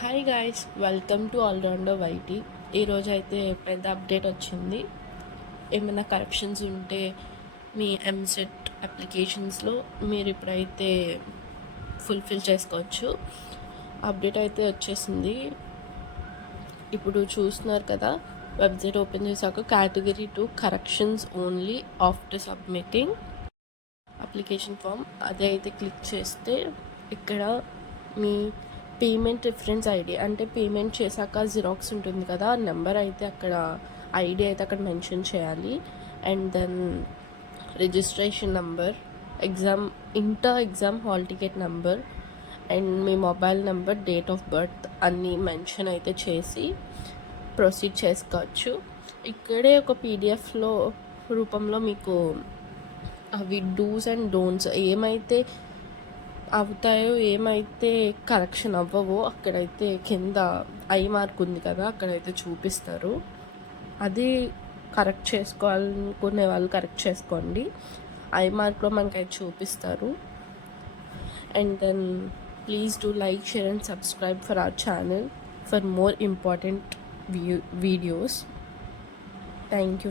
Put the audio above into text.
Hi guys, welcome to allrounder YT. ఈరోజు అయితే పెద్ద అప్డేట్ వచ్చింది. ఏమైనా కరెక్షన్స్ ఉంటే మీ ఎంసెట్ అప్లికేషన్స్లో మీరు ఇప్పుడైతే ఫుల్ఫిల్ చేసుకోవచ్చు. అప్డేట్ అయితే వచ్చేసింది. ఇప్పుడు చూస్తున్నారు కదా, వెబ్సైట్ ఓపెన్ చేశాక category 2 corrections only after submitting application form అదే అయితే క్లిక్ చేస్తే ఇక్కడ మీ పేమెంట్ రిఫరెన్స్ ఐడి అంటే పేమెంట్ చేశాక జిరాక్స్ ఉంటుంది కదా, ఆ నెంబర్ అయితే అక్కడ ఐడి అయితే అక్కడ మెన్షన్ చేయాలి. And then registration number, exam hall ticket number and మీ mobile number, date of birth అన్నీ మెన్షన్ అయితే చేసి ప్రొసీడ్ చేసుకోవచ్చు. ఇక్కడే ఒక పీడిఎఫ్లో రూపంలో మీకు అవి డూస్ అండ్ డోంట్స్ ఏమైతే అవుతాయో ఏమైతే కరెక్షన్ అవ్వవో అక్కడైతే కింద ఐ మార్క్ ఉంది కదా, అక్కడైతే చూపిస్తారు. అది కరెక్ట్ చేసుకోవాలనుకునే వాళ్ళు కరెక్ట్ చేసుకోండి. ఐ మార్క్లో మనకి అయితే చూపిస్తారు. And then please do like, share and subscribe for our channel for more important videos. Thank you.